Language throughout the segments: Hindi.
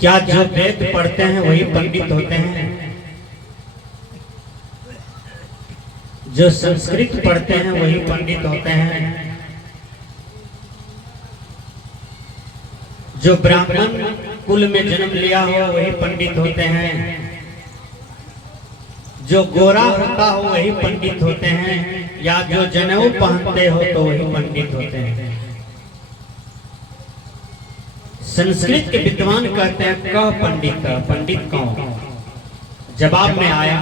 क्या जो वेद पढ़ते हैं वही पंडित होते हैं? जो संस्कृत पढ़ते हैं वही पंडित होते हैं? जो ब्राह्मण कुल में जन्म लिया हो वही पंडित होते हैं? जो गोरा होता हो वही पंडित होते हैं? या जो जनेऊ पहनते हो तो वही पंडित होते हैं? संस्कृत के विद्वान कहते हैं कह पंडित, पंडित कौन? जवाब में आया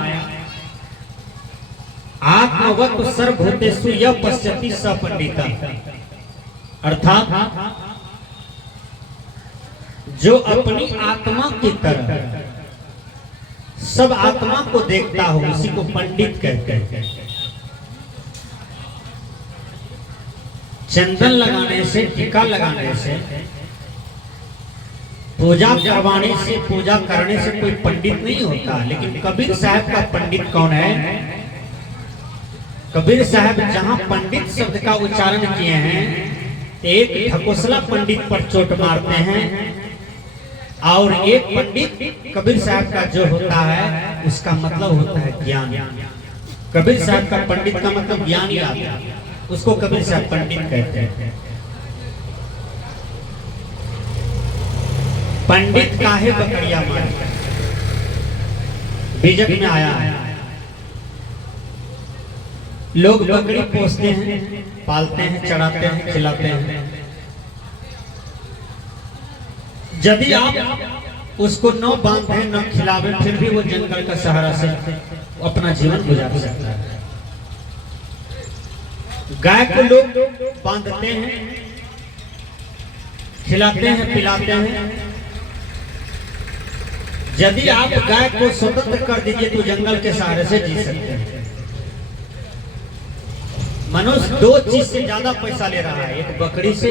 आत्मवत् सर्वभूतेषु यः पश्यति स पंडितः। अर्थात जो अपनी आत्मा की तरह सब आत्मा को देखता हो उसी को पंडित कहते हैं। चंदन लगाने से, टीका लगाने से, पूजा करवाने से, पूजा करने से कोई पंडित नहीं होता। लेकिन कबीर साहब का पंडित कौन है? कबीर साहब जहां पंडित शब्द का उच्चारण किए हैं, एक ठकोसला पंडित पर चोट मारते हैं और एक पंडित कबीर साहब का जो होता है उसका मतलब होता है ज्ञान। कबीर साहब का पंडित का मतलब ज्ञान ही आता है, उसको कबीर साहब पंडित कहते हैं। पंडित काहे बकरिया मारे? बीजक में आया है लोग बकरी पोसते हैं, पालते हैं, चढ़ाते हैं, खिलाते हैं। यदि आप उसको न बांधे न खिलावे फिर भी वो जंगल का सहारा से अपना जीवन गुजार सकता है। गाय को लोग बांधते हैं, खिलाते हैं, पिलाते हैं। यदि आप गाय को स्वतंत्र कर दीजिए तो जंगल के सहारे से जी सकते हैं। मनुष्य दो चीज से ज्यादा पैसा ले रहा है, एक बकरी से,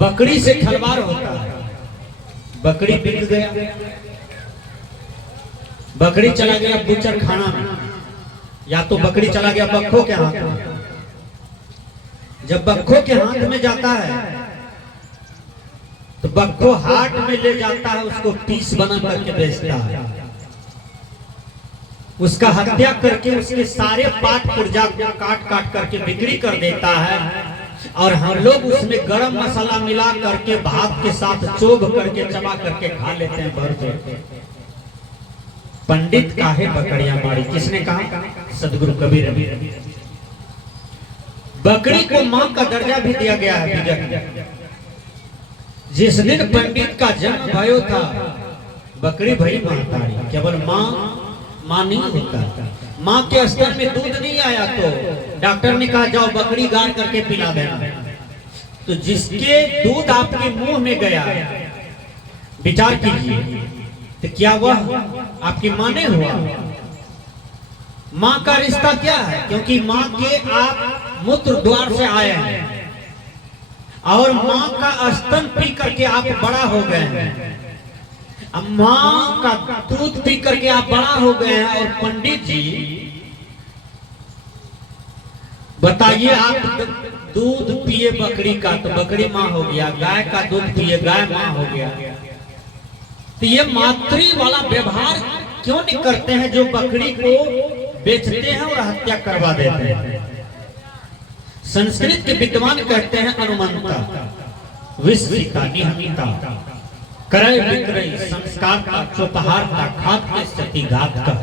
बकरी से खलवार होता है। बकरी बिक गया, बकरी चला गया बूचर खाना में, या तो बकरी चला गया बक्खों के हाथ में। जब बक्खों के हाथ में जाता है तो बक्खो हाट में ले जाता है, उसको पीस बना करके बेचता है। उसका हत्या करके उसके सारे पाट पुर्जा काट काट करके बिक्री कर देता है। और हम लोग उसमें गरम मसाला मिला करके भात के साथ चोग करके चबा करके खा लेते हैं भर पेट। पंडित काहे बकरियां मारी? किसने कहा? सदगुरु कबीर। बकरी को मां का दर्जा भी दिया गया है। जिस दिन पंडित का जन्म भयो था, बकरी भई महतारी। केवल मां नहीं होता, मां के स्तर में दूध नहीं आया तो डॉक्टर ने कहा जाओ बकरी गाड़ करके पिला देना। तो जिसके दूध आपके मुंह में गया, विचार कीजिए, तो क्या वह आपकी मां नहीं हुआ? मां का रिश्ता क्या है? क्योंकि मां के आप मूत्र द्वार से आए हैं और मां का स्तन पी करके आप बड़ा हो गए हैं। अब मां का दूध पी करके आप बड़ा हो गए हैं। और पंडित जी बताइए, आप दूध पिए बकरी का तो बकरी मां हो गया, गाय का दूध पिए गाय मां हो गया। तो ये मातृ वाला व्यवहार क्यों नहीं करते हैं जो बकरी को बेचते हैं और हत्या करवा देते हैं? संस्कृत के विद्वान कहते हैं अनुमंता, विस्मिता, निहमिता, क्रय विक्रय, संस्कार का, चौपहार का, घात के स्थिति घात का।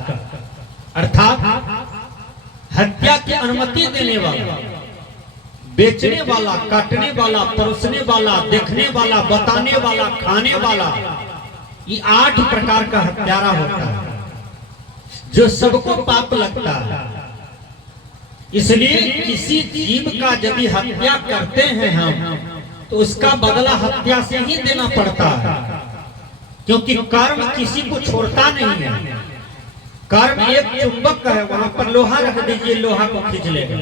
अर्थात हत्या की अनुमति देने वाला, बेचने वाला, काटने वाला, परोसने वाला, देखने वाला, बताने वाला, खाने वाला, ये 8 प्रकार का हत्यारा होता है जो सबको पाप लगता है। इसलिए किसी जीव का यदि हत्या करते हैं हम तो उसका बदला हत्या से ही देना पड़ता है। क्योंकि कर्म किसी को छोड़ता नहीं है। कर्म एक चुंबक है, वहां पर लोहा रख दीजिए, लोहा को खींच लेगा।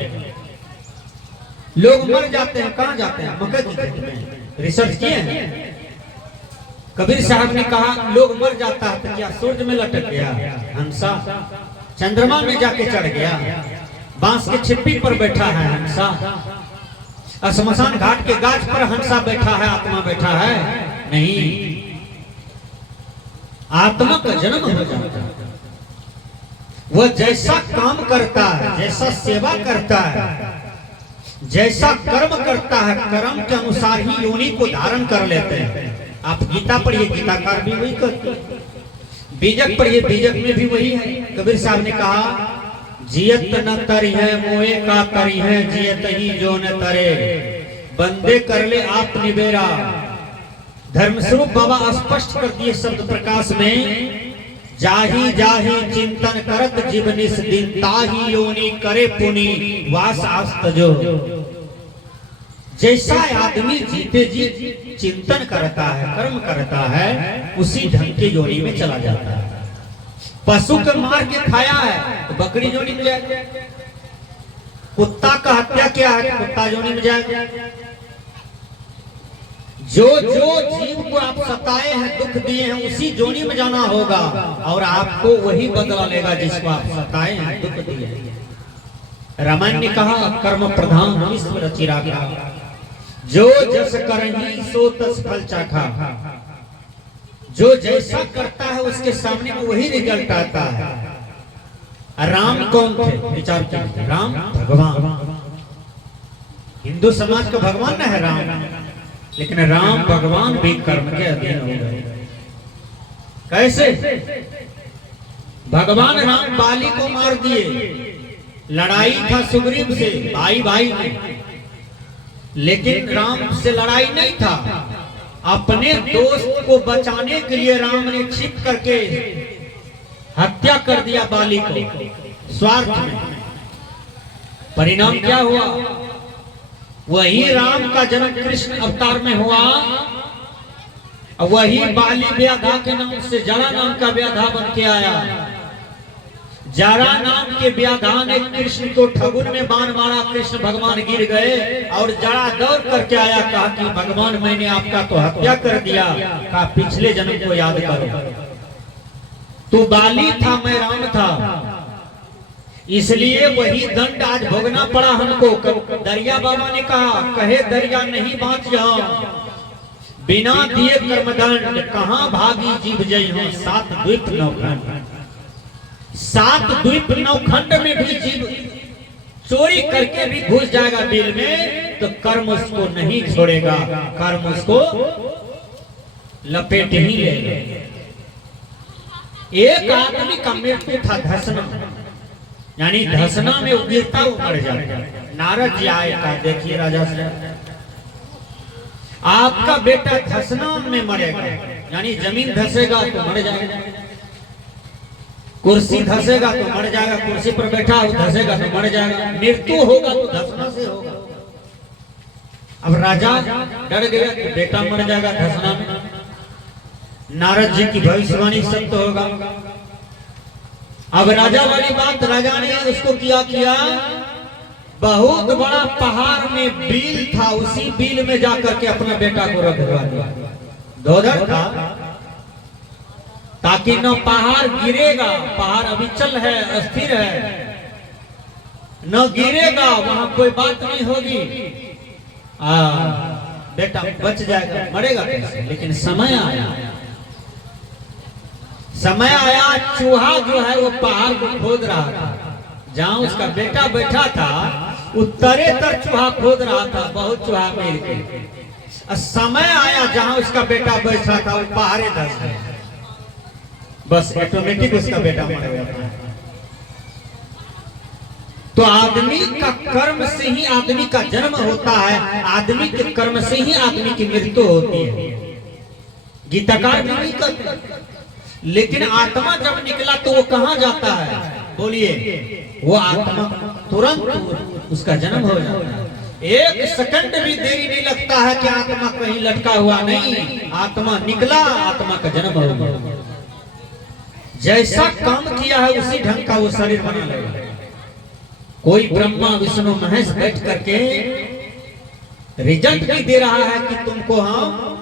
लोग मर जाते हैं, कहां जाते हैं? मकई की खेती में। रिसर्च किए हैं? कबीर साहब ने कहा लोग मर जाता है तो क्या सूरज में लटक गया हंसा, चंद्रमा में जाके चढ़ गया, बांस के छिप्पी पर बैठा है हंसा। श्मशान घाट के गाछ पर हंसा बैठा है, आत्मा बैठा है? नहीं, आत्मा का जन्म हो जाता है। वह जैसा काम करता है, जैसा सेवा करता है, जैसा कर्म करता है, कर्म के अनुसार ही योनि को धारण कर लेते हैं। आप गीता पढ़िए, गीताकार भी वही करते हैं। बीजक पढ़िए, बीजक में भी वही है। कबीर साहब ने कहा, जियत न तरी है मोए का करी है, जियत ही जो न तरे, बंदे कर ले आप निबेरा। धर्मस्वरूप बाबा स्पष्ट कर दिए शब्द प्रकाश में, जाही जाही चिंतन करत जीव निस दिन, ताही योनि करे पुनि वास आस्तजो। जैसा आदमी जीते जी चिंतन करता है, कर्म करता है, उसी ढंग के योनि में चला जाता है। पशु को मार के खाया है तो बकरी योनि में जाएगा, कुत्ता का हत्या किया है कुत्ता योनि में जाएगा। जो जो जीव को आप सताए हैं, दुख दिए हैं, उसी जोनी में जाना होगा और आपको वही बदला लेगा जिसको आप सताए हैं, दुख दिए हैं। रामायण ने कहा, कर्म प्रधान विश्व रचिरा का, जो जस करही सो तस फल चाखा। जो जैसा करता है उसके सामने में वही रिजल्ट आता है। राम कौन थे? विचार कीजिए। राम भगवान, हिंदू समाज का भगवान न है राम, लेकिन राम भगवान भी कर्म के अधीन हो गए। कैसे? भगवान राम बाली को मार दिए, लड़ाई था सुग्रीव से, भाई भाई में, लेकिन राम से लड़ाई नहीं था। अपने दोस्त को बचाने के लिए राम ने छिप करके हत्या कर दिया बाली को, स्वार्थ में। परिणाम क्या हुआ? वही राम का जन्म कृष्ण अवतार में हुआ, वही बाली व्याधा के नाम से जरा नाम का व्याधा बन के आया। जरा नाम के व्याधा ने कृष्ण को ठगुन में बाण मारा, कृष्ण भगवान गिर गए और जरा दौड़ करके आया, कहा कि भगवान मैंने आपका तो हत्या कर दिया, कहा पिछले जन्म को याद करो, तू बाली था मैं राम था, इसलिए वही दंड आज भोगना पड़ा हमको। दरिया बाबा ने कहा, कहे दरिया नहीं बाँच जाओ, बिना दिए कर्मदंड, कहाँ भागी जीव जय हो, 7 द्वीप 9 खंड। 7 द्वीप 9 खंड में भी जीव चोरी करके भी घुस जाएगा बिल में, तो कर्म उसको नहीं छोड़ेगा, कर्म उसको लपेट ही लेगा। एक आदमी का मृत्यु था धसना, यानी धसना में गिरता वो मर जाएगा। नारद जी आए, कहा देखिए राजा से, आपका बेटा धसना में मरेगा, यानी जमीन धसेगा तो मर जाएगा, कुर्सी धसेगा तो मर जाएगा, कुर्सी पर बैठा हो धसेगा तो मर जाएगा, मृत्यु होगा तो धसना से होगा। अब राजा डर गया कि बेटा मर जाएगा धसना में, नारद जी की भविष्यवाणी सत्य होगा। अब राजा वाली बात, राजा ने उसको किया, बहुत बड़ा पहाड़ में बिल था, उसी बिल में जाकर के अपना बेटा को रख दिया। धोधर था, ताकि न पहाड़ गिरेगा, पहाड़ अविचल है, अस्थिर है, न गिरेगा, वहां कोई बात नहीं होगी, बेटा बच जाएगा, मरेगा कैसे। लेकिन समय आया, समय आया, चूहा जो है वो पहाड़ को खोद रहा था, जहां उसका बेटा बैठा था उत्तरे तर चूहा खोद रहा था, बहुत चूहा मिल के। समय आया जहां उसका बेटा बैठा था वो पहाड़े धस गए, बस ऑटोमेटिक उसका बेटा मर गया। तो आदमी का कर्म से ही आदमी का जन्म होता है, आदमी के कर्म से ही आदमी की मृत्यु होती है। गीताकार भी नहीं करते, लेकिन आत्मा जब निकला तो वो कहाँ जाता है? बोलिए, वो आत्मा तुरंत उसका जन्म हो जाता है। एक सेकंड भी देरी नहीं लगता है कि आत्मा कहीं लटका हुआ नहीं, आत्मा निकला, आत्मा का जन्म हो गया। जैसा काम किया है उसी ढंग का वो शरीर बना लेगा। कोई ब्रह्मा विष्णु महेश बैठ करके रिजल्ट नहीं दे रहा है कि तुमको हम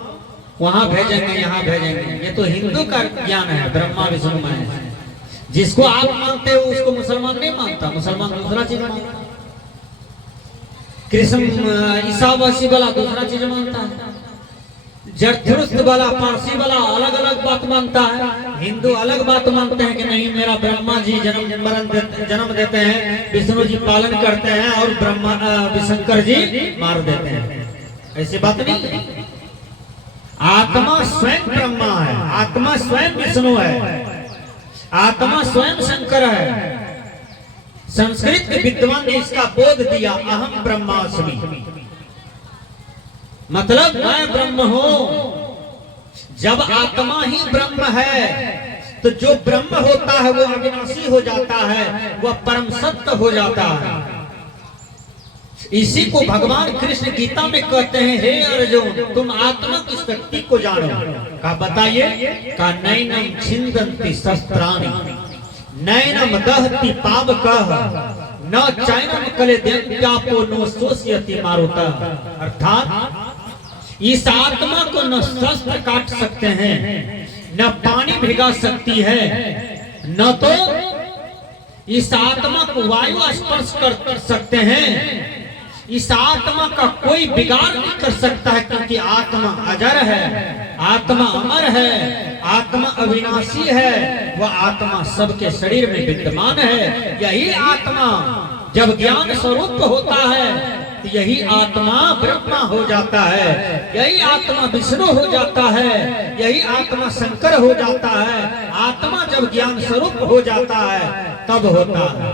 वहां भेजेंगे, यहाँ भेजेंगे। ये तो हिंदू का ज्ञान है, ब्रह्मा विष्णु महेश। जिसको आप मानते हो उसको मुसलमान नहीं मानता, मुसलमान दूसरा चीज मानता। कृष्ण ईसावासी वाला दूसरा चीज मानता है, जरथुस्त्र वाला पारसी वाला अलग अलग बात मानता है, हिंदू अलग बात मानते हैं कि नहीं मेरा ब्रह्मा जी जन्म देते हैं, विष्णु जी पालन करते हैं और ब्रह्मा शंकर जी मार देते हैं। ऐसी बात नहीं, आत्मा स्वयं ब्रह्मा है, आत्मा स्वयं विष्णु है, आत्मा स्वयं शंकर है। संस्कृत के विद्वान ने इसका बोध दिया, अहम ब्रह्मास्मि, मतलब मैं ब्रह्म हूं। जब आत्मा ही ब्रह्म है तो जो ब्रह्म होता है वो अविनाशी हो जाता है, वह परम सत्य हो जाता है। इसी को भगवान कृष्ण गीता में कहते हैं, हे अर्जुन तुम आत्मा की शक्ति को जानो। कहा बताइए, का नैनम छिंदन्ति शस्त्राणि नैनम दहति पावकः न चैनम कलेद्यापो नो शोष्यति मारुतः। अर्थात इस आत्मा को न शस्त्र काट सकते हैं, न पानी भिगा सकती है, न तो इस आत्मा को वायु स्पर्श कर सकते हैं। इस आत्मा का कोई बिगाड़ नहीं कर सकता है, क्योंकि आत्मा अजर है, आत्मा अमर है, आत्मा अविनाशी है, वह आत्मा सबके शरीर में विद्यमान है। यही आत्मा जब ज्ञान स्वरूप होता है तो यही आत्मा ब्रह्मा हो जाता है, यही आत्मा विष्णु हो जाता है, यही आत्मा शंकर हो जाता है। आत्मा जब ज्ञान स्वरूप हो जाता है तब होता है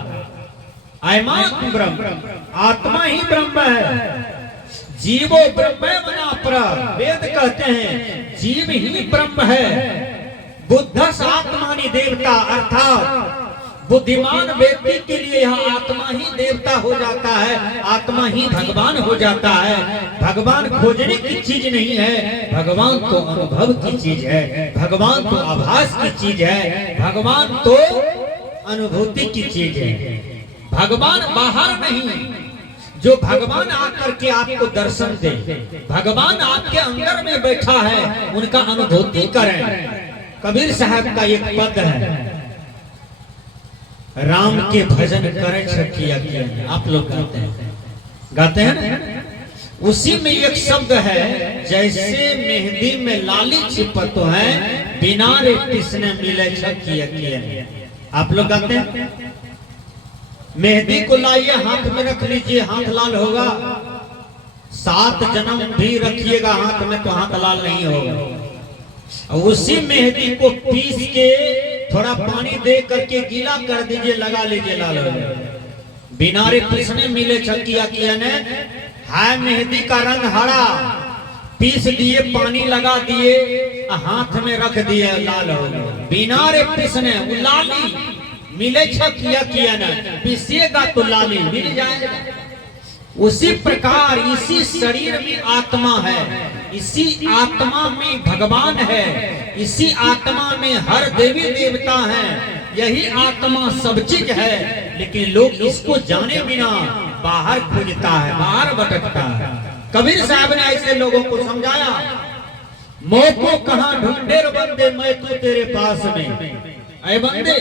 अयमात्म ब्रह्म, आत्मा ही ब्रह्म है। जीवो ब्रह्म बना पर, वेद कहते हैं जीव ही ब्रह्म है। बुद्धस आत्मानि देवता, अर्थात बुद्धिमान व्यक्ति के लिए यह आत्मा ही देवता हो जाता है, आत्मा ही भगवान हो जाता है। भगवान खोजने की चीज नहीं है, भगवान तो अनुभव की चीज है, भगवान तो आभास की चीज है, भगवान तो अनुभूति की चीज है। भगवान बाहर नहीं, जो भगवान आकर के आपको दर्शन दे, भगवान आपके अंदर में बैठा है, उनका अनुभूति करें। कबीर साहब का एक पद है, राम के भजन करें छठिया किया, आप लोग गाते हैं ना? उसी में एक शब्द है, जैसे मेहंदी में लाली छिपत है, बिना रे किसने मिले छठिया किया। आप लोग गाते हैं? मेहंदी को लाइए, हाथ में रख लीजिए, हाथ लाल होगा। 7 जन्म भी रखिएगा हाथ में तो हाथ लाल नहीं होगा। उसी मेहंदी को पीस के थोड़ा पानी दे करके गीला कर दीजिए, लगा लीजिए, लाल हो जाएगा। बिना रे किसने मिले छकिया किया ने, है मेहंदी का रंग हरा, पीस दिए, पानी लगा दिए, हाथ में रख दिए, लाल हो गया। बिना रे किसने, वो लाली मिले किया ना, पीसिएगा तो लाली मिल जाएगा। उसी प्रकार इसी शरीर में आत्मा है, इसी आत्मा में भगवान है, इसी आत्मा में हर देवी देवता है, यही आत्मा सब चीज है। लेकिन लोग इसको जाने बिना बाहर खोजता है, बाहर भटकता है। कबीर साहब ने ऐसे लोगों को समझाया, मोह को कहां ढूंढे बंदे, मैं तो तेरे पास में। ऐ बंदे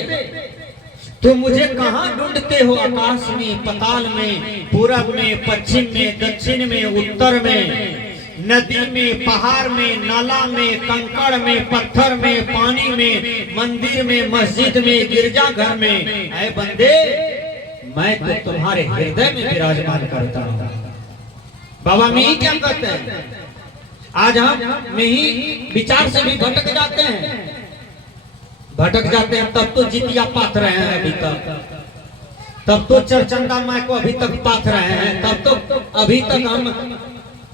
तुम मुझे कहां ढूंढते हो, आकाश में, पताल में, पूरब में, पश्चिम में, दक्षिण में, उत्तर में, नदी में, पहाड़ में, नाला में, कंकड़ में, पत्थर में, पानी में, मंदिर में, मस्जिद में, गिरजाघर में। ऐ बंदे मैं तो तुम्हारे हृदय में विराजमान करता हूं। बाबा में ही क्या कहते हैं, आज हम में ही विचार से भी भटक जाते हैं, तब तो जितिया पाथ रहे हैं अभी तक, तब तो चरचंदा माई को अभी तक पाथ रहे हैं, तब तो अभी तक हम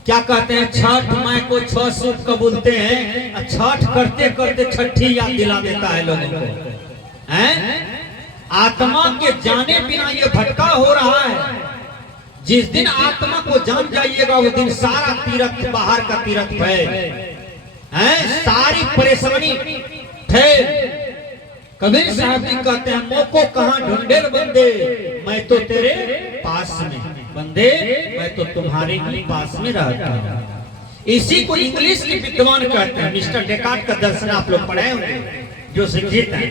क्या कहते हैं, छठ माई को 6 सूप कबूलते हैं। छठ करते करते छठी याद दिला देता है लोगों को, हैं? आत्मा के जाने बिना ये भटका हो रहा है। जिस दिन आत्मा को जान जाइएगा उस दिन सारा तीर्थ बाहर का तीर्थ है, सारी परेशानी ठहर। कबीर साहब जी कहते हैं, मोह को कहां ढूंढे बंदे, मैं तो तेरे पास में। बंदे मैं तो तुम्हारे ही पास में रहता हूं। इसी को इंग्लिश के विद्वान कहते हैं, मिस्टर डेकार्ट का दर्शन आप लोग पढ़े होंगे, जो शिक्षित है।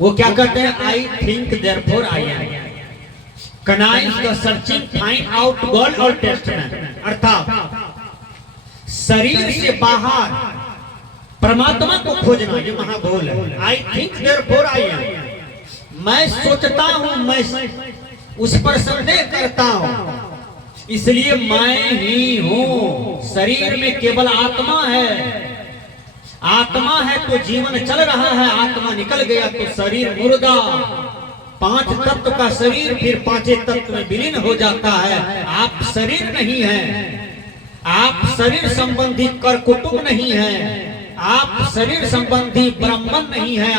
वो क्या कहते हैं, I think therefore I am, कनाइज the searching find out god और टेस्टमेंट, अर्थात शरीर से बाहर परमात्मा को खोजना, ये महाभूल है। आई थिंक देयरफॉर आई एम, मैं सोचता हूं, मैं उस पर संदेह करता हूं, इसलिए मैं ही हूं। शरीर में केवल आत्मा है, आत्मा है तो जीवन चल रहा है, आत्मा निकल गया तो शरीर मुर्दा। पांच तत्व का शरीर फिर पांचे तत्व में विलीन हो जाता है। आप शरीर नहीं हैं, आप शरीर संबंधी कर कुटुंब नहीं हैं, आप शरीर संबंधी ब्राह्मण नहीं हैं,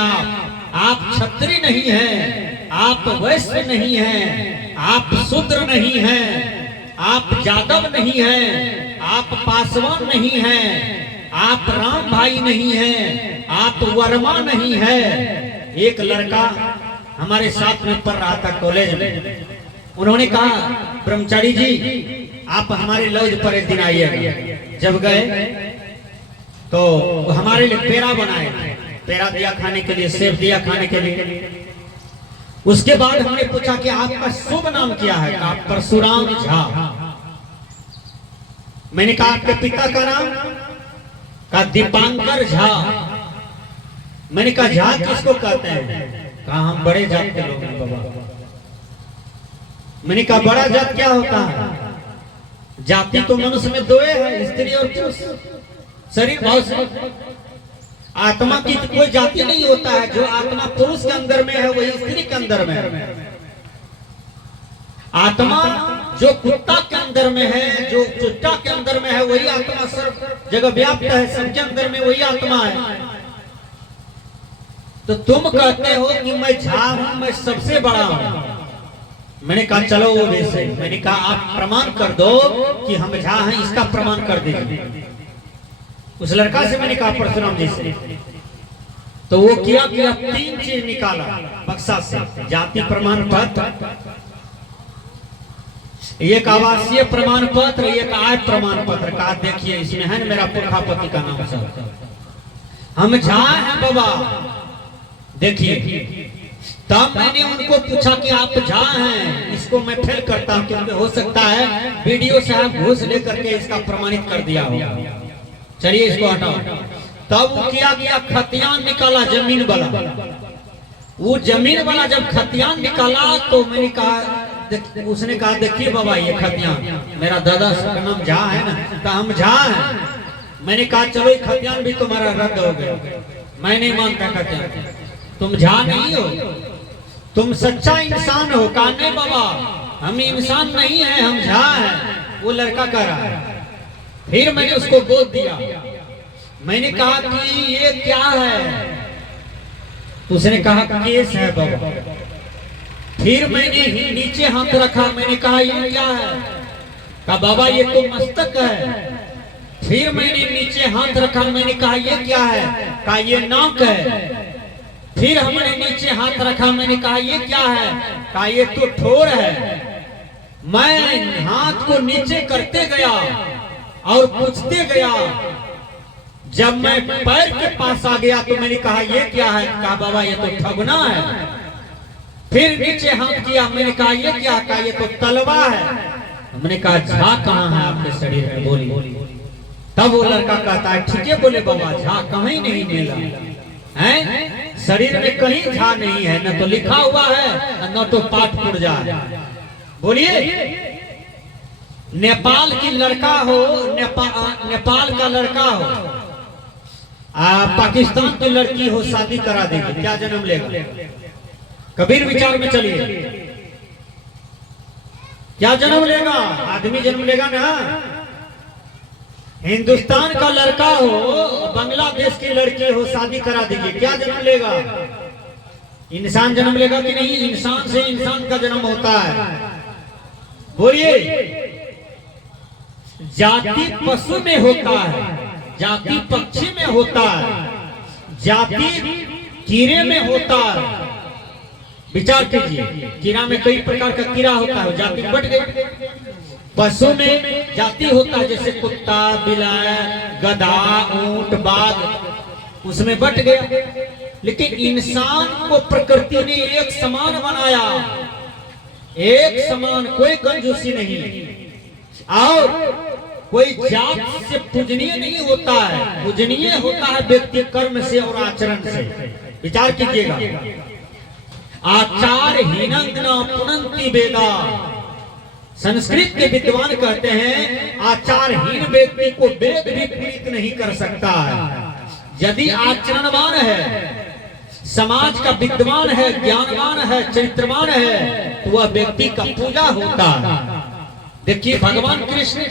आप क्षत्रिय नहीं हैं, आप वैश्य नहीं हैं, आप शूद्र नहीं हैं, आप यादव नहीं हैं, आप पासवान नहीं हैं, आप राम भाई नहीं हैं, आप वर्मा नहीं हैं। एक लड़का हमारे साथ में पढ़ रहा था कॉलेज में, उन्होंने कहा ब्रह्मचारी जी आप हमारे लॉज पर एक दिन आइएगा। जब गए तो हमारे लिए पेड़ा बनाए, पेड़ा दिया खाने के लिए, सेब दिया खाने के लिए। उसके बाद हमने पूछा कि आपका शुभ नाम क्या है? आप परशुराम झा। मैंने कहा आपके पिता का नाम? कहा दीपांकर झा। मैंने कहा झा किसको कहते हैं? कहा हम बड़े जात के लोग हैं बाबा। मैंने कहा बड़ा जात क्या होता है? जाति तो मनुष्य में दो है, स्त्री और पुरुष। शरीर भाव से आत्मा की कोई जाति नहीं होता है। जो आत्मा पुरुष के अंदर में है वही स्त्री के अंदर में है। आत्मा जो कुत्ता के अंदर में है, जो चुट्टा के अंदर में है, वही आत्मा सर्व जगह व्याप्त है, सबके अंदर में वही आत्मा है। तो तुम कहते हो कि मैं झा हूं, मैं सबसे बड़ा हूं। मैंने कहा चलो वो भी सही। मैंने कहा आप प्रमाण कर दो कि हम झा हैं, इसका प्रमाण कर दीजिए। उस लड़का से मैंने कहा परशुराम जी से, तो वो किया कि तीन चीज निकाला बक्सा से, जाति प्रमाण पत्र, एक आवासीय प्रमाण पत्र, एक आय प्रमाण पत्र। कहा देखिए इसमें है ना मेरा पुरखापति का नाम सब, हम झा हैं बाबा देखिए। तब मैंने उनको पूछा कि आप झा हैं, इसको मैं फेल करता हूं क्योंकि हो सकता है वीडियो साहब घूस लेकर के इसका प्रमाणित कर दिया हो। चलिए इसको हटाओ। तब वो किया गया खतियान निकाला जमीन वाला। वो जमीन वाला जब खतियान निकाला तो मैंने कहा, उसने कहा देखिए बाबा ये खतियान, मेरा दादा का नाम झा है ना, तो हम झा हैं। मैंने कहा चलो ये खतियान भी तुम्हारा रद्द हो गया, मैं नहीं मानता खतियान, तुम झा नहीं हो, तुम सच्चा इंसान हो। कहा नहीं बाबा हम इंसान नहीं है, हम झा हैं। वो लड़का कह रहा है। फिर मैंने उसको बोल दिया, मैंने कहा कि ये क्या है? उसने कहा केस है बाबा। फिर मैंने नीचे हाथ रखा, मैंने कहा ये क्या है? कहा बाबा ये तो मस्तक है। फिर मैंने नीचे हाथ रखा, मैंने कहा ये क्या है? कहा ये नाक है। फिर हमने नीचे हाथ रखा, मैंने कहा ये क्या है? कहा ये तो ठोर है। मैं हाथ को नीचे करते गया और पूछते गया। जब मैं पैर के पास आ गया तो मैंने कहा ये क्या है? कहा बाबा ये तो ठगना है। फिर नीचे हाथ किया, मैंने कहा ये क्या? कहा ये तो तलवा है। हमने कहा झा कहाँ है आपके शरीर में? बोली। तब वो लड़का कहता है ठीक है बोले बाबा झा कहीं नहीं मिला है, शरीर में कहीं झा नहीं है, न तो लिखा हुआ है न तो पाठ पुर्जा है। बोलिए नेपाल की लड़का हो, नेपाल का लड़का हो, पाकिस्तान की लड़की हो, शादी करा देगी, क्या जन्म लेगा? कबीर विचार में चलिए, क्या जन्म लेगा? आदमी जन्म लेगा ना। हिंदुस्तान का लड़का हो, बांग्लादेश की लड़की हो, शादी करा दीजिए, क्या जन्म लेगा? इंसान जन्म लेगा कि नहीं? इंसान से इंसान का जन्म होता है। बोलिए जाति पशु में होता है, जाति पक्षी में होता है, जाति कीड़े में होता है। विचार कीजिए, कीड़ा में कई प्रकार का कीड़ा होता है, जाति बढ़ गई। पशु में जाति होता है, जैसे कुत्ता, बिलाय, गधा, ऊंट, बाघ, उसमें बट गया। लेकिन इंसान को प्रकृति ने एक समान बनाया, एक समान, कोई कंजूसी नहीं, और कोई जात से पूजनीय नहीं होता है। पूजनीय होता है व्यक्ति कर्म से और आचरण से। विचार कीजिएगा, आचार हीनंगना पुनंति वेदा। संस्कृत के विद्वान कहते हैं आचारहीन व्यक्ति को वेद भी प्रीत नहीं कर सकता है। यदि आचरणवान है, समाज का विद्वान है, ज्ञानवान है, चरित्रवान है, तो वह व्यक्ति का पूजा होता है। देखिए भगवान कृष्ण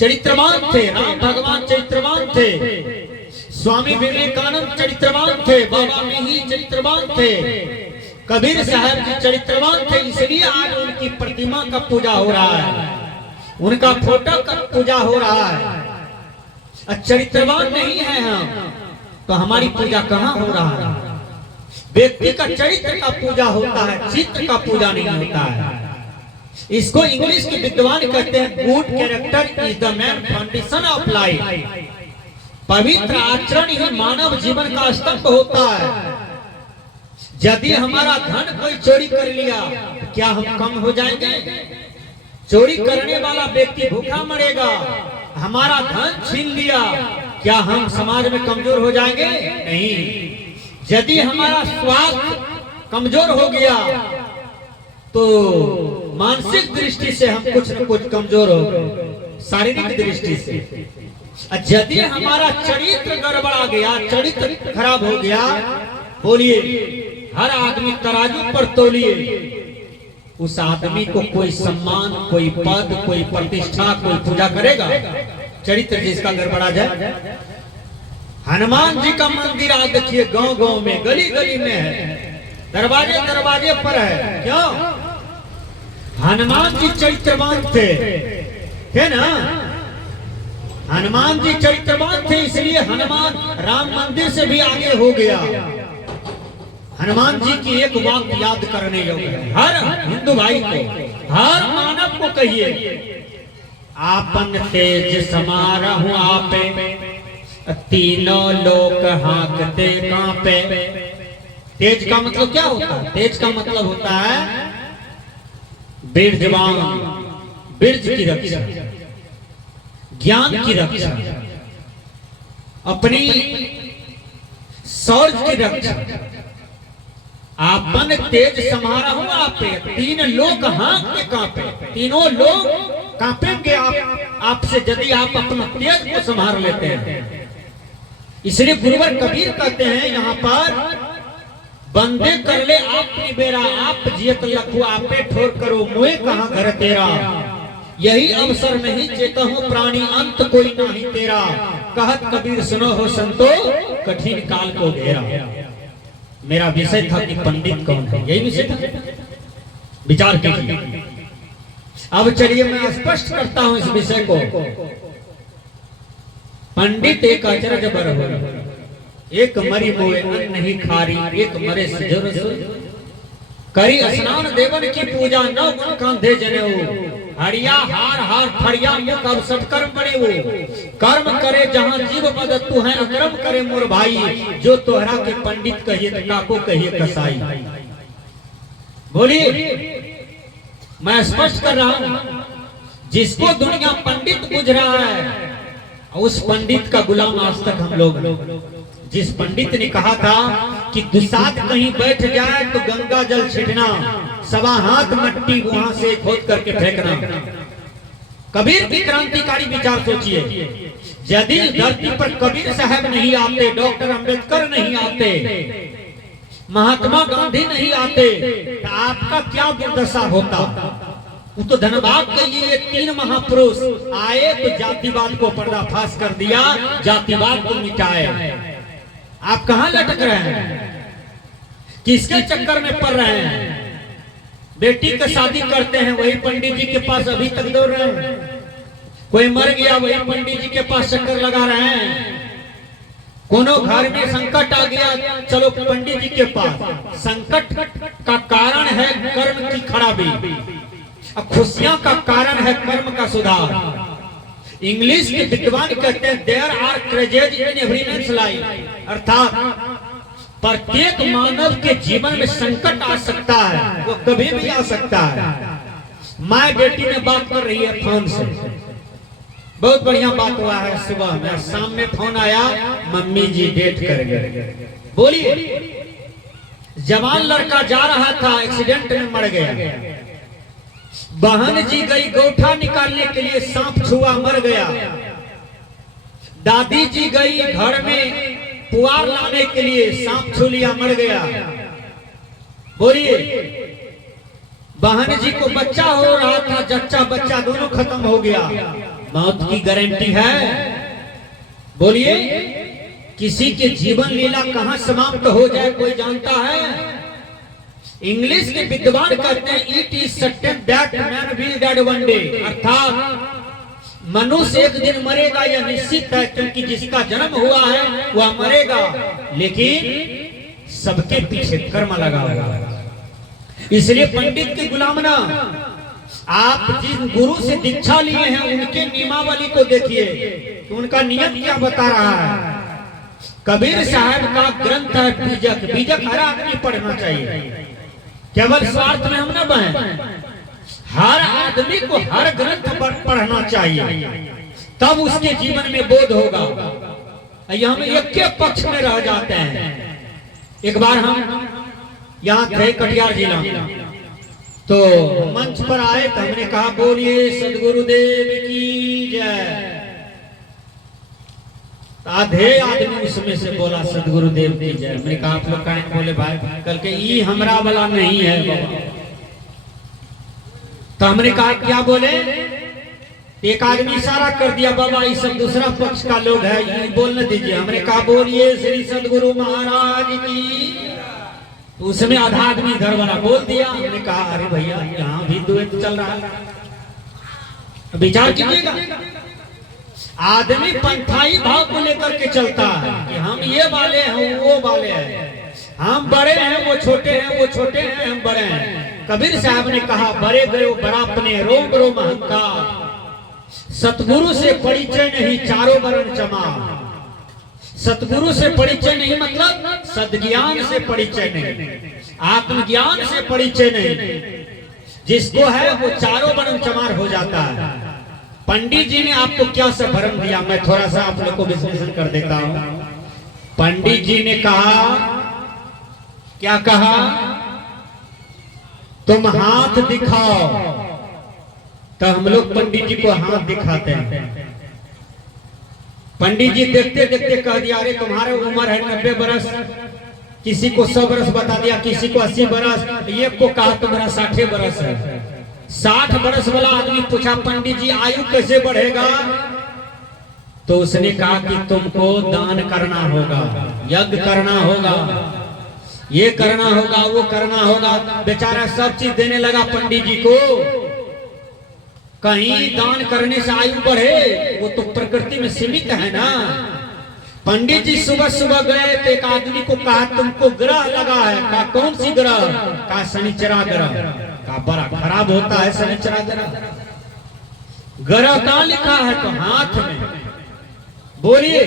चरित्रवान थे, राम भगवान चरित्रवान थे, स्वामी विवेकानंद चरित्रवान थे, बाबा मिही चरित्रवान थे, कबीर साहब जी चरित्रवान थे। इसलिए आज उनकी प्रतिमा का पूजा हो रहा है, उनका फोटो का पूजा हो रहा है। चरित्रवान नहीं है हम, तो हमारी पूजा कहाँ हो रहा है? व्यक्ति का चरित्र का पूजा होता है, चित्र का पूजा नहीं होता है। इसको इंग्लिश के विद्वान कहते हैं good character is the man foundation of life. पवित्र आचरण ही मानव जीवन का स्तंभ होता है। यदि हमारा धन कोई चोरी कर लिया तो क्या हम कम हो जाएंगे? चोरी करने वाला व्यक्ति भूखा मरेगा। हमारा धन छीन लिया, क्या हम समाज में कमजोर हो जाएंगे? नहीं। यदि हमारा स्वास्थ्य कमजोर हो गया तो मानसिक दृष्टि से हम कुछ न कुछ कमजोर हो गए, शारीरिक दृष्टि से। यदि हमारा चरित्र गड़बड़ा गया, चरित्र खराब हो गया, बोलिए हर आदमी तराजू पर तौलिए, उस आदमी को कोई सम्मान, कोई पद, कोई प्रतिष्ठा, कोई पूजा करेगा? चरित्र जिसका गड़बड़ा जाए। हनुमान जी का मंदिर आज देखिए गांव गांव में, गली गली में है, दरवाजे दरवाजे पर है। क्यों? हनुमान जी चरित्रवान थे, है ना? हनुमान जी चरित्रवान थे, इसलिए हनुमान राम मंदिर से भी आगे हो गया। हनुमान जी की एक वाक्य याद करने योग्य है। हर हिंदू भाई को, हर मानव को कहिए, आपन तेज समारहु आपे, तीनों लोक हाँकते कांपे। तेज का मतलब क्या होता है? तेज का मतलब होता है बीर्जवान, बीर्ज की रक्षा, ज्ञान की रक्षा, अपनी शौर्य की रक्षा। आपन तेज समारहु आपे, तीन लोग हाँकते कांपे। तीनों लोग कांपेंगे आपसे यदि आप अपना तेज को संभाल लेते हैं। इसलिए गुरुवर कबीर कहते हैं यहाँ पर, बंदे कर ले आपनी बेरा, आप जियत लखु आपे ठोर करो, मुए कहाँ घर तेरा। यही अवसर नहीं चेता हूँ प्राणी, अंत कोई नहीं तेरा। कहत कबीर सुनो हो संतो, कठिन काल को घेरा। मेरा विषय था कि पंडित कौन है, यही विषय था। विचार कीजिए। अब चलिए मैं स्पष्ट करता हूं इस विषय को। पंडित एक अचरज बर हो, एक मरी मोए अन्न नहीं खारी, एक मरे सजर करी स्नान देवन की पूजा, नौ गुण कांधे जनेऊ, हरिया हार हार फड़िया मुख अब सत्कर्म बने वो। कर्म करे जहाँ जीव पद तू है, अकर्म करे मोर भाई, जो तोहरा के पंडित कहिए तो काको कहिए कसाई। बोलिए मैं स्पष्ट कर रहा हूं, जिसको दुनिया पंडित बुझ रहा है, उस पंडित का गुलाम आज तक हम लोग। जिस पंडित ने कहा था कि दुसाध कहीं बैठ जाए तो गंगा जल छिड़ना, सवा हाथ मट्टी वहां से खोद करके फेंकना। कबीर की क्रांतिकारी विचार सोचिए। यदि धरती पर कबीर साहब नहीं आते, डॉक्टर अंबेडकर नहीं आते, महात्मा गांधी नहीं आते, तो आपका क्या दुर्दशा होता? वो तो धन्यवाद कहिए, ये तीन महापुरुष आए तो जातिवाद को पर्दाफाश कर दिया, जातिवाद को मिटाए। आप कहाँ लटक रहे हैं? किसके चक्कर में पड़ रहे हैं? बेटी का शादी करते हैं, वही पंडित जी के पास अभी तक दौड़ रहे हैं। कोई मर गया, वही पंडित जी के पास चक्कर लगा रहे हैं। कोनो घर में संकट आ गया, चलो पंडित जी के पास। संकट का कारण है कर्म की खराबी, खुशियां का कारण है कर्म का सुधार। इंग्लिश के विद्वान कहते हैं there are crazes in every man's life, अर्थात प्रत्येक मानव के जीवन में संकट आ सकता है, वो कभी भी आ सकता है। माँ बेटी में बात कर रही है फोन से, बहुत बढ़िया बात हुआ है। सुबह में शाम में फोन आया, मम्मी जी डेट कर गए। बोलिए, जवान लड़का जा रहा था, एक्सीडेंट में मर गया। बहन जी गई गोठा निकालने के लिए, सांप छुआ मर गया। दादी जी गई घर में पुआर लाने के लिए, सांप छू लिया मर गया। बोलिए, बहन जी को बच्चा हो रहा था, जच्चा बच्चा दोनों खत्म हो गया। मौत की गारंटी है? बोलिए, किसी के जीवन लीला कहां समाप्त हो जाए कोई जानता है? इंग्लिश के विद्वान कहते हैं, it is certain that man will dead one day, अर्थात मनुष्य एक दिन मरेगा, यह निश्चित है, क्योंकि जिसका जन्म हुआ है वह मरेगा। लेकिन सबके पीछे कर्म लगा हुआ। इसलिए पंडित की गुलाम ना, आप जिस गुरु से दीक्षा लिए हैं उनके नियमावली को देखिए कि उनका नियम क्या बता रहा है। कबीर साहब का ग्रंथ है बीजक। बीजक हर आदमी पढ़ना चाहिए, केवल स्वार्थ में हम न बने। हर आदमी को हर ग्रंथ पढ़ना चाहिए, तब उसके जीवन में बोध होगा। हम एक के पक्ष में रह जाते हैं। एक बार हम यहाँ थे कटिहार जिला, तो मंच पर आए तो हमने कहा, बोलिए सदगुरुदेव की जय। आधे आदमी उसमें से बोला सदगुरुदेव की जय। मैंने कहा, आप लोग कहें? बोले भाई, कल के ये हमरा वाला नहीं है बाबा। तो हमने कहा क्या बोले? एक आदमी इशारा कर दिया, बाबा ये सब दूसरा पक्ष का लोग है, ये बोलने दीजिए। हमने कहा, बोलिए श्री सदगुरु महाराज की। तो उसमें आधा आदमी इधर वाला बोल दिया। हमने कहा, अरे भैया यहाँ भी द्वैत चल रहा है, विचार कीजिएगा। आदमी पंथाई भाव को लेकर के चलता है कि हम ये वाले हैं, वो वाले हैं, हम बड़े हैं, वो छोटे हैं, वो छोटे हैं, हम बड़े हैं। कबीर साहब ने कहा, बड़े गयो बड़ापने रोम रोम अहंकार। सतगुरु से परिचय नहीं चारों वर्ण चमा। सतगुरु से परिचय नहीं मतलब सदज्ञान से परिचय नहीं, आत्मज्ञान से परिचय नहीं। जिसको है वो चारों वर्ण चमार हो जाता है। पंडित जी ने आपको क्या सा भरम दिया, मैं थोड़ा सा आप लोग को विश्लेषण कर देता हूं। पंडित जी ने कहा, क्या कहा? तुम हाथ दिखाओ। तो हम लोग पंडित जी को हाथ दिखाते हैं। पंडित जी देखते देखते कह दिया, अरे तुम्हारे उम्र है 90 बरस, किसी को 100 बरस बता दिया, किसी को 80 बरस, ये को कहा तुम्हारा 60 बरस है। 60 बरस वाला आदमी पूछा, पंडित जी आयु कैसे बढ़ेगा? तो उसने कहा कि तुमको दान करना होगा, यज्ञ करना होगा, ये करना होगा, वो करना होगा। बेचारा सब चीज देने लगा पंडित जी को। कहीं दान करने से आयु बढ़े, वो तो प्रकृति में सीमित है ना। पंडित जी सुबह सुबह गए तो एक आदमी को कहा, तुमको ग्रह लगा है। कहा, कौन सी ग्रह? कहा, शनिचरा ग्रह। कहा, बड़ा खराब होता है शनिचरा ग्रह। ग्रह कहाँ लिखा है? तो हाथ में। बोलिए,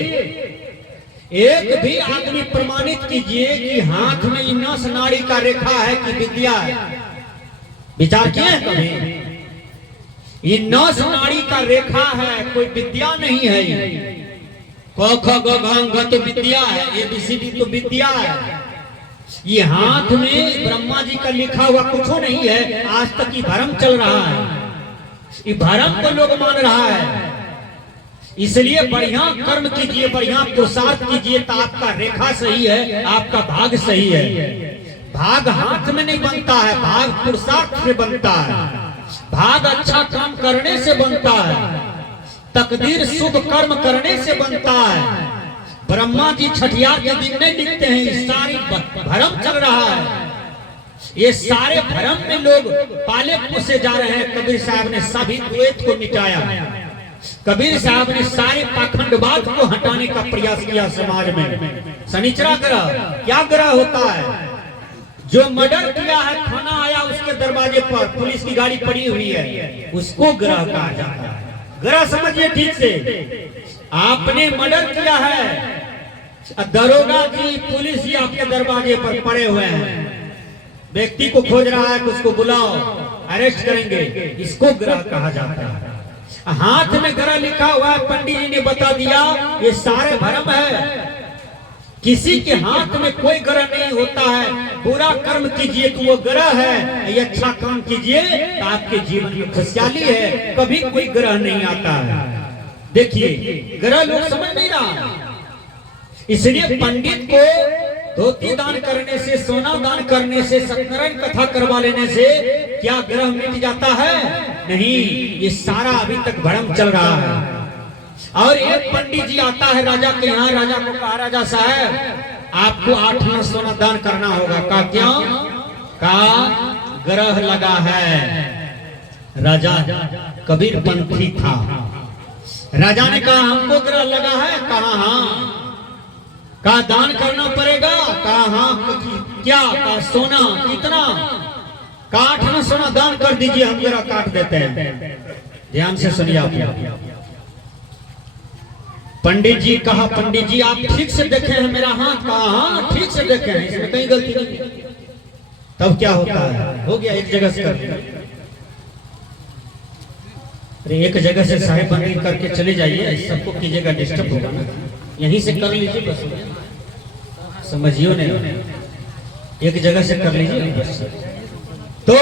एक भी आदमी प्रमाणित कीजिए कि हाथ में नस नाड़ी का रेखा है कि विद्या है? विचार किए हैं कभी? ये नस नाड़ी का रेखा है, कोई विद्या नहीं है। क ख ग घ घ तो विद्या है, ABCD तो विद्या है। ये हाथ में ब्रह्मा जी का लिखा हुआ कुछ नहीं है। आज तक ये भ्रम चल रहा है, ये भ्रम को लोग मान रहा है। इसलिए बढ़िया कर्म कीजिए, बढ़िया पुरुषार्थ कीजिए, तो आपका रेखा सही है, आपका भाग सही है। भाग हाथ में नहीं बनता है, भाग पुरुषार्थ से बनता है, भाग अच्छा काम करने से बनता है, तकदीर शुभ कर्म करने से बनता है। ब्रह्मा जी छठियार के दिन नहीं दिखते हैं, ये सारी भ्रम चल रहा है। ये सारे भ्रम में लोग पाले पोसे जा रहे हैं। कबीर साहब ने सभी द्वैत को मिटाया। कबीर साहब ने सारे पाखंडवाद को हटाने का प्रयास किया समाज में। शनिचरा ग्रह क्या ग्रह होता है? जो मर्डर किया है, खाना आया उसके दरवाजे पर, पुलिस की गाड़ी पड़ी हुई है, उसको ग्रह कहा जाता है। ग्रह समझिए ठीक से। आपने मर्डर किया है, दरोगा जी पुलिस ही आपके दरवाजे पर पड़े हुए हैं, व्यक्ति को खोज रहा है कि उसको बुलाओ, अरेस्ट करेंगे, इसको ग्रह कहा जाता है। हाथ में ग्रह लिखा हुआ है, पंडित जी ने बता दिया ये सारे भ्रम है। किसी के हाथ में कोई ग्रह नहीं होता है। बुरा कर्म कीजिए तो वो ग्रह है, ये अच्छा काम कीजिए तो आपके जीवन में खुशहाली है, कभी कोई ग्रह नहीं आता है। देखिए ग्रह लोग समझ नहीं रहा, इसलिए पंडित को धोती दान करने से, सोना दान करने से, सत्यनारायण कथा करवा लेने से क्या ग्रह मिट जाता है? नहीं, ये सारा अभी तक भ्रम चल रहा है। और एक पंडित जी आता है राजा के यहाँ, राजा को कहा राजा साहब आपको 8 आना सोना दान करना होगा। का क्यों? का ग्रह लगा है। राजा कबीर पंथी था। राजा ने कहा हमको ग्रह लगा है। कहा हाँ। का दान करना पड़ेगा। कहा हाँ। क्या? का सोना कितना? का 8 आना सोना दान कर दीजिए, हम ग्रह काट देते हैं। ध्यान से सुनिए आप। पंडित जी कहा पंडित जी आप ठीक से देखे हैं मेरा हाथ? कहा हाँ ठीक से देखे हैं, इसमें कहीं गलती नहीं। तब क्या होता है? हो गया एक जगह से कर लिया। अरे एक जगह से साहेब बंदी करके चले जाइए, सबको कीजिएगा, डिस्टर्ब होगा ना। यहीं से कर लीजिए बस, समझियो नहीं, एक जगह से कर लीजिए बस। तो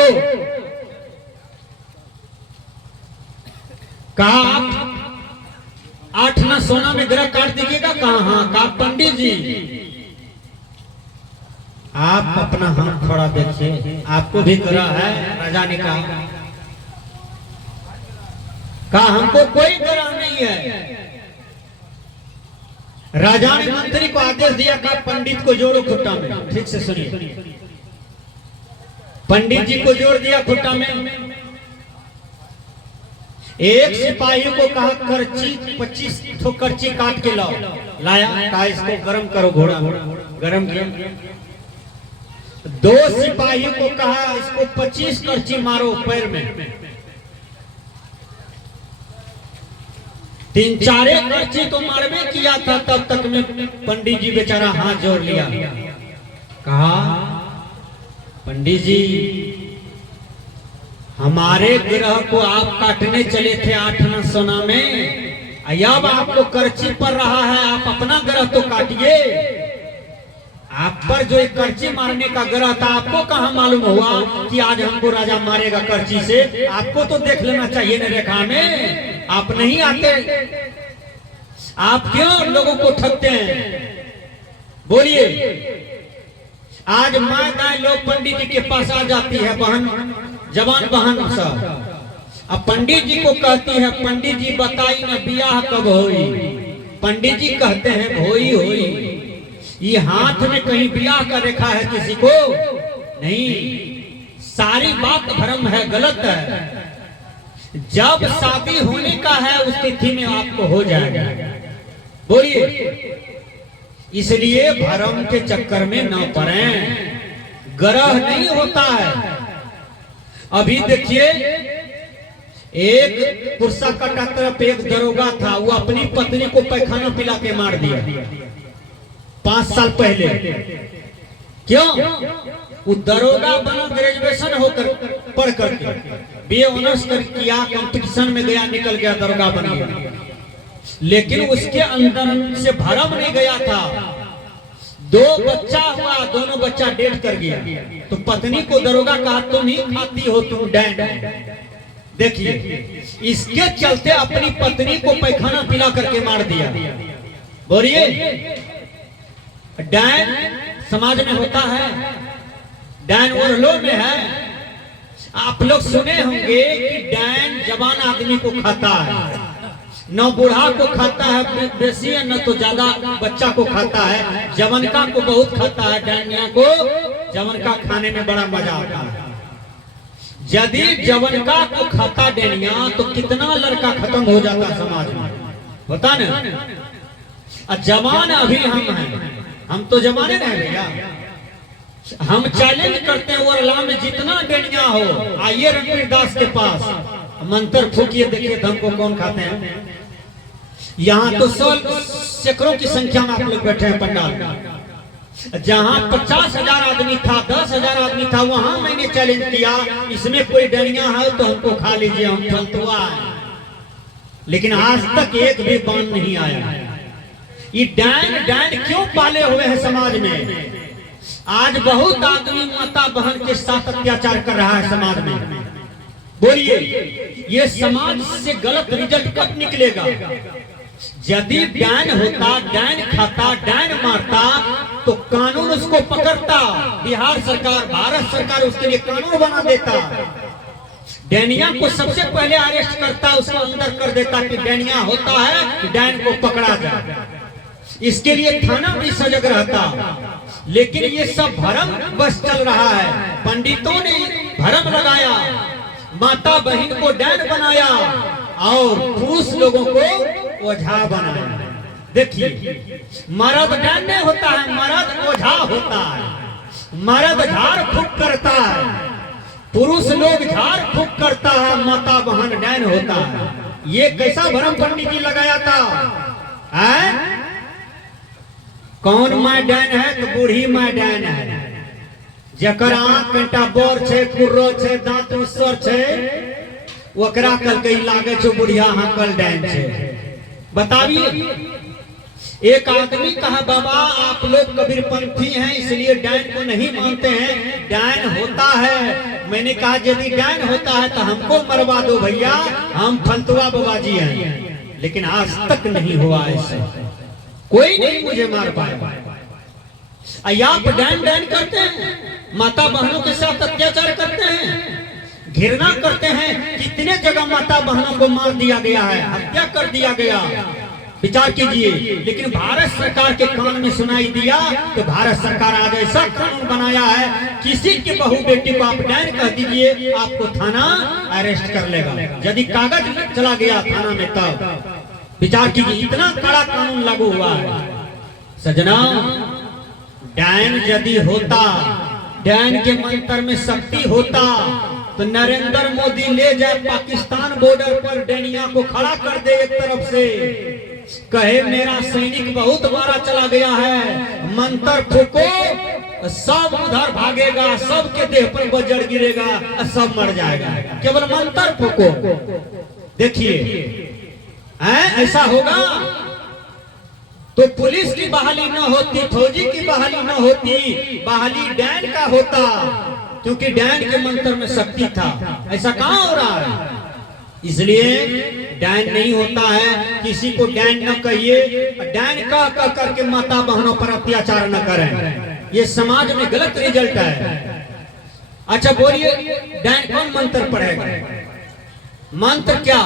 कहा आप 8 आना सोना में ग्रह काट दीजिएगा। कहा हाँ। कहा पंडित जी आप अपना हाथ थोड़ा देखिए, आपको भी ग्रह है। राजा ने कहा हमको कोई ग्रह नहीं है। राजा ने मंत्री को आदेश दिया, कहा पंडित को जोड़ो खुट्टा में। ठीक से सुनिए, पंडित जी को जोड़ दिया खुट्टा में। एक सिपाही को कहा करची 25 ठो करची काट के लाओ। लाया। कहा इसको गरम करो, घोड़ा गरम किया। 2 सिपाही को कहा इसको 25 करची मारो पैर में। 3-4 करची तो मारवे किया था, तब तक में पंडित जी बेचारा हाथ जोड़ लिया। कहा पंडित जी हमारे ग्रह को आप काटने चले थे 8 आना सोना में, अब आपको करची पड़ रहा है, आप अपना ग्रह तो काटिए। आप पर जो एक करची मारने का ग्रह था, आपको कहाँ मालूम हुआ कि आज हमको राजा मारेगा करची से? आपको तो देख लेना चाहिए न रेखा में। आप नहीं आते, आप क्यों लोगों को ठगते हैं? बोलिए। आज माँ दाई लोग पंडित जी के पास आ जाती है, बहन जवान बहन सब, अब पंडित जी को कहती है पंडित जी बताई ना ब्याह कब होई? पंडित जी कहते हैं होई होई। ये हाथ में कहीं ब्याह का रेखा है किसी को? नहीं, सारी बात भ्रम है, गलत है। जब शादी होने का है उस तिथि में आपको हो जाएगा। बोलिए। इसलिए भ्रम के चक्कर में न पड़ें, ग्रह नहीं होता है। अभी देखिए एक पुरसा कटा तरफ एक दरोगा था, वो अपनी पत्नी को पैखाना पिला के मार दिया 5 साल पहले। क्यों? वो दरोगा बना, ग्रेजुएशन होकर पढ़ करके BA ऑनर्स कर किया, कंपटीशन में गया, निकल गया, दरोगा बन गया। लेकिन उसके अंदर से भरम नहीं गया था। 2 बच्चा हुआ, दोनों बच्चा डेथ कर गया। तो पत्नी को दरोगा कहा तुम ही खाती हो, तुम डैन। देखिए इसके चलते अपनी पत्नी को पैखाना पिला करके मार दिया। बोलिए। डैन समाज में होता है, डैन ओरलो में है। आप लोग सुने होंगे कि डैन जवान आदमी को खाता है, न बूढ़ा को खाता है बेसी है, न तो ज्यादा बच्चा को खाता है। जवनका को बहुत खाता है, डैनिया को जवनका खाने में बड़ा मजा आता है। यदि जवनका को खाता डेनिया तो कितना लड़का खत्म हो जाता समाज में, होता ना। जवान अभी हम हैं, हम तो जमाने रहे भैया। हम चैलेंज करते हैं वर्ला में जितना डेनिया हो, आइए रणवीर दास के पास, मंत्र फूकिए, देखिए धम को कौन खाते हैं। यहाँ तो सैकड़ों की संख्या में आप लोग बैठे हैं पंडाल। जहाँ 50,000 आदमी था, 10,000 आदमी था, वहां मैंने चैलेंज किया, इसमें कोई डरिया है तो हमको खा लीजिए, हम फलतुआ है। लेकिन आज तक एक भी बाण नहीं आया। ये डैन क्यों पाले हुए हैं समाज में? आज बहुत आदमी माता बहन के साथ अत्याचार कर रहा है समाज में। बोलिए, ये समाज से गलत रिजल्ट कब निकलेगा? यदि डैन होता, डैन खाता, डैन मारता तो कानून उसको पकड़ता। बिहार सरकार, भारत सरकार उसके लिए कानून बना देता। डैनिया को सबसे पहले अरेस्ट करता, उसको अंदर कर देता कि डैनिया होता है, डैन को पकड़ा जाए। इसके लिए थाना भी सजग रहता। लेकिन ये सब भरम बस चल रहा है। पंडितों ने भरम लगाया, माता बहन को डैन बनाया और पुरुष लोगों को ओझा बनाया। देखिए, मर्द डैन नहीं होता है, मर्द ओझा होता है। मर्द झाड़ फूक करता है, पुरुष लोग झाड़ फूक करता है, माता बहन डैन होता है। ये कैसा भरम पंडित जी लगाया था? कौन माय डैन है? तो बूढ़ी माय डैन है। जकर आंख कटा बोर छे, कुर्रो छे, दांत उसर छे, ओकरा कल कई लागे छो बुढ़िया हकल डैन छे। बताइए, एक आदमी कहा, बाबा आप लोग कबीरपंथी हैं इसलिए डैन को नहीं मानते हैं, डैन होता है। मैंने कहा यदि डैन होता है तो हमको मरवा दो भैया, हम फलतुआ बाबाजी हैं। लेकिन आज तक नहीं हुआ ऐसा, कोई नहीं मुझे मार पाया। आप डैन करते हैं, माता बहनों के साथ अत्याचार करते हैं, घृणा करते हैं। कितने जगह माता बहनों को मार दिया गया है, हत्या कर दिया गया, विचार कीजिए। लेकिन भारत सरकार के कान में सुनाई दिया तो भारत सरकार आज ऐसा कानून बनाया है, किसी की बहू बेटी को आप डैन कह दीजिए, आपको थाना अरेस्ट कर लेगा। यदि कागज चला गया थाना में तब विचार कीजिए, इतना कड़ा कानून लागू हुआ है। सजना, डैन यदि होता, डैन के मंत्र में शक्ति होता तो नरेंद्र मोदी ले जाए पाकिस्तान बॉर्डर पर, डैनिया को खड़ा कर दे एक तरफ से, कहे मेरा सैनिक बहुत मारा चला गया है, मंत्र फूको, सब उधर भागेगा, सबके देह पर बजड़ गिरेगा, सब मर जाएगा, केवल मंत्र फूको। देखिए, ऐसा होगा तो पुलिस की बहाली न होती, फौजी की बहाली न होती, बहाली डैन का होता, क्योंकि डैन के मंत्र में शक्ति था। ऐसा कहां हो रहा है? इसलिए डैन नहीं होता है, किसी को डैन न कहिए, डैन कह करके माता बहनों पर अत्याचार न करें, ये समाज में गलत रिजल्ट है। अच्छा बोलिए, डैन कौन मंत्र पढ़ेगा? मंत्र क्या?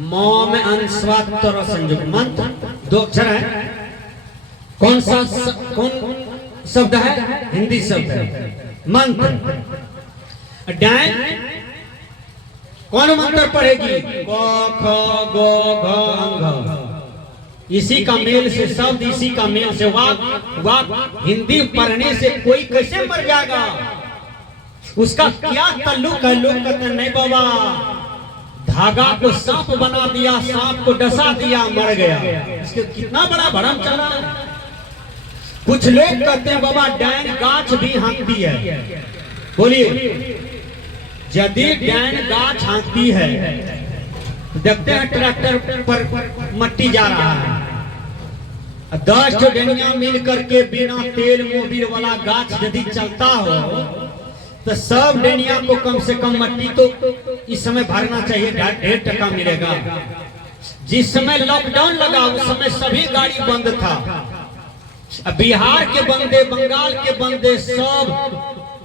मौ में अनुस्वार तोरा संयोग, मंत्र 2 अक्षर है। कौन सा कौन शब्द है? हिंदी शब्द है मंत्र। डैन कौन मंत्र पढ़ेगी? क ख ग घ अंग, इसी का मेल से शब्द, इसी का मेल से वाक। हिंदी पढ़ने से कोई कैसे मर जाएगा? उसका क्या ताल्लुक है? लोग कहते हैं नहीं बाबा, धागा को सांप बना दिया, सांप को डसा दिया, मर गया। इसके कितना बड़ा भरम चला है। कुछ लोग कहते हैं बाबा डैन गाछ भी हाँकती है। बोलिए, यदि डैन गाछ हाँकती है, देखते हैं ट्रैक्टर पर मट्टी जा रहा है, 10 डैनिया मिल करके बिना तेल मोबिल वाला गाछ यदि चलता हो तो सब डैनिया को कम से कम मट्टी तो इस समय भरना चाहिए, 1.5 टका मिलेगा। जिस समय लॉकडाउन लगा उस समय सभी गाड़ी बंद था, बिहार के बंदे, बंगाल के बंदे सब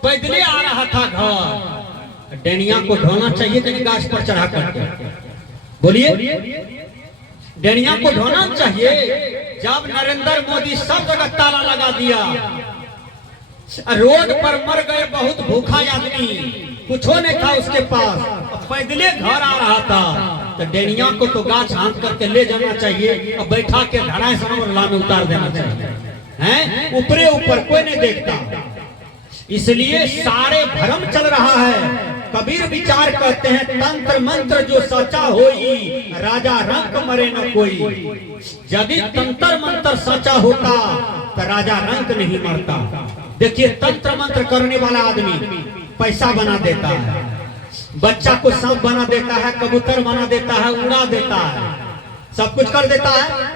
पैदले आ रहा था घर। डैनिया को ढोना चाहिए कहीं गाछ पर चढ़ा करके। बोलिए, डैनिया को ढोना चाहिए। जब नरेंद्र मोदी सब जगह ताला लगा दिया, रोड पर मर गए बहुत भूखा आदमी, कुछ नहीं था उसके पास, पैदले घर आ रहा था, तो डैनिया को तो गाछ हाँक करके ले जाना चाहिए और बैठा के धड़ाई सनोर में उतार देना चाहिए। हैं ऊपरे ऊपर कोई नहीं देखता। इसलिए सारे भ्रम चल रहा है। कबीर विचार करते हैं तंत्र मंत्र जो सचा होई राजा रंक मरे न कोई। यदि तंत्र मंत्र सचा होता तो राजा रंक नहीं मरता। देखिए तंत्र मंत्र करने वाला आदमी पैसा बना देता है, बच्चा को सांप बना देता है, कबूतर बना देता है, उड़ा देता है, सब कुछ कर देता है,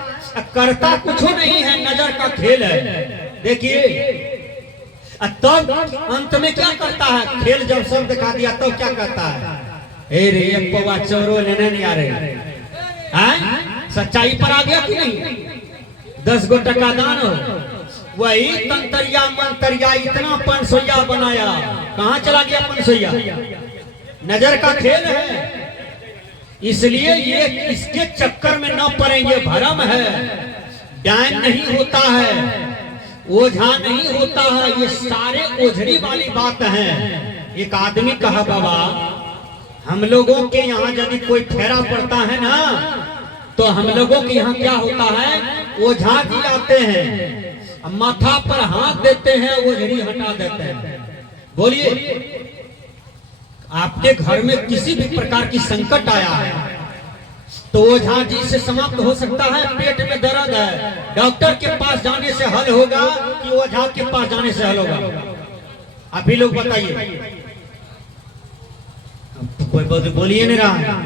करता कुछ नहीं है, नजर का खेल है। देखिए तब अंत में क्या करता है, खेल जब सब दिखा दिया तब क्या करता है, ए रे एक पवा चोरो लेने नहीं आ रहे हैं, सच्चाई पर आ गया कि नहीं। 10 गो टका दान हो, वही तंतरिया मंतरिया इतना पंसोया बनाया, कहाँ चला गया पंसोया। नजर का खेल है, इसलिए ये इसके चक्कर में न पड़े, ये भरम है। डायन नहीं होता है, ओझा नहीं होता है, ये सारे ओझड़ी वाली बात है। एक आदमी कहा बाबा हम लोगों के यहाँ यदि कोई फेरा पड़ता है ना तो हम लोगों के यहाँ क्या होता है, ओझा जी आते हैं, माथा पर हाथ देते हैं, ओझड़ी हटा देते हैं। बोलिए आपके घर में किसी भी प्रकार की संकट आया है तो ओझा जी से समाप्त हो सकता है। पेट में दर्द है, डॉक्टर के पास जाने से हल होगा कि ओझा के पास जाने से हल होगा। आप ही लोग बताइए, कोई बोलिए नहीं रहा।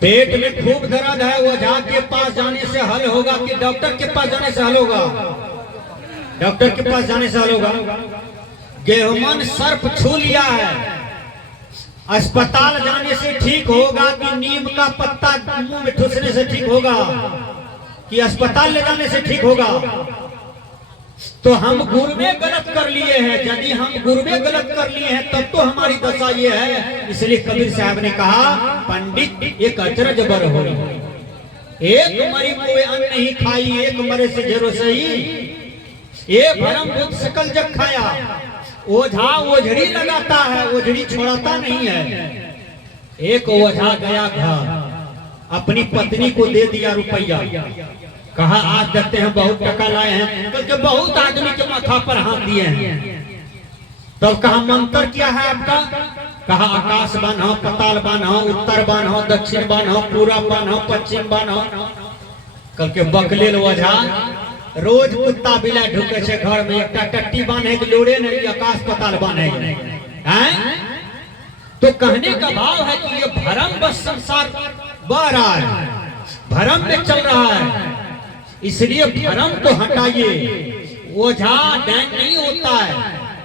पेट में खूब दर्द है, ओझा के पास जाने से हल होगा कि डॉक्टर के पास जाने से हल होगा। डॉक्टर के पास जाने से हल होगा। गेहूं सर्प छू लिया है, अस्पताल जाने से ठीक होगा कि नीम का पत्ता मुंह में ठूसने से ठीक होगा कि अस्पताल ले जाने से ठीक होगा। तो हम गुरु गलत कर लिए हैं। यदि हम गुरु गलत कर लिए हैं तब तो हमारी दशा ये है। इसलिए कबीर साहब ने कहा पंडित एक अचरज बर हो, एक मरी मुए अन्न नहीं खाई, एक मरे से जरो सही, ये भरम भूत सकल जग खाया। ओझा ओझड़ी लगाता है, ओझड़ी छोड़ाता नहीं है। एक ओझा गया घर, अपनी पत्नी को दे दिया रुपया, कहा आज देखते हैं बहुत टका लाए हैं, क्योंकि बहुत आदमी के माथा पर हाथ दिए हैं। तब कहा मंत्र क्या है आपका, कहा आकाश बन हो, पताल बन हो, उत्तर बन हो, दक्षिण बन हो, पूरब बन हो, पश्चिम बन हो। कल के बकलेल ओझा रोज कुत्ता बिला ढुके से घर में, एक टट्टी बांधे के लोड़े नहीं, आकाश पताल बांधे हैं। तो कहने का भाव है कि ये भरम बस संसार बह रहा है, भरम में चल रहा है। इसलिए भरम को हटाइए। ओझा डैन नहीं होता है।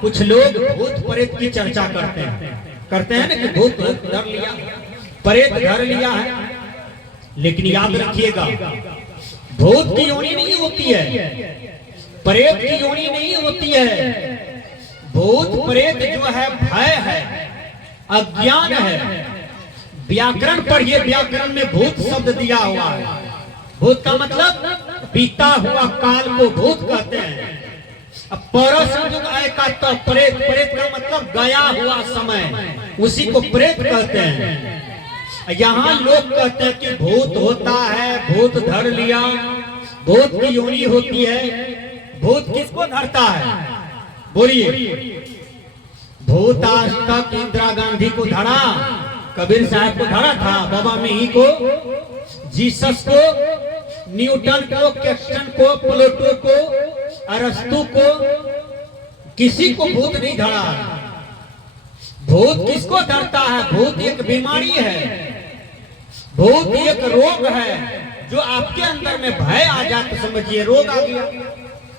कुछ लोग भूत प्रेत की चर्चा करते हैं ना कि भूत धर लिया, प्रेत धर लिया है। लेकिन याद रखिएगा भूत की योनि नहीं होती है, प्रेत की योनि नहीं होती है। भूत प्रेत जो है भय है, अज्ञान है। व्याकरण पढ़िए, व्याकरण में भूत शब्द दिया हुआ है। भूत का मतलब बीता हुआ काल को भूत कहते हैं। अब पर संयुग आय का तो प्रेत, प्रेत का मतलब गया हुआ समय, उसी को प्रेत कहते हैं। यहाँ लोग कहते हैं कि भूत होता है, भूत धर लिया, भूत की योनि होती है। भूत किसको धरता है बोलिए। भूत आज तक इंदिरा गांधी को धरा, कबीर साहब को धरा था, बाबा मिही को, जीसस को, न्यूटन को, कैप्टन को, प्लूटो को, अरस्तु को, किसी को भूत नहीं धरा। भूत किसको धरता है, भूत एक बीमारी है, भूत एक रोग है। जो आपके अंदर में भय आ जाए तो समझिए रोग आ गया।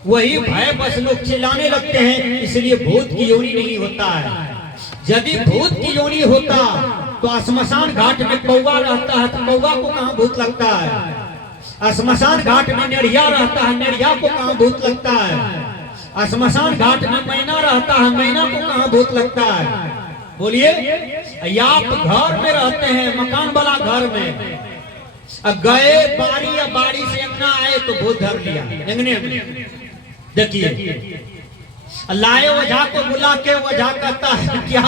वही भय बस लोग चिल्लाने लगते हैं, इसलिए भूत की योनि नहीं होता है। यदि भूत की योनि होता तो श्मशान घाट में कौवा रहता है तो कौवा को कहाँ भूत लगता है। श्मशान घाट में नेड़िया रहता है, नेड़िया को कहाँ भूत लगता है। श्मशान घाट में मैना रहता है, मैना को कहाँ भूत लगता है। बोलिए, या आप घर में रहते हैं, मकान वाला घर में, गए बारी या बारी से अंगना आए तो भूत धर लिया अंगने में। देखिए लाए ओझा को बुला के ओझा कहता है क्या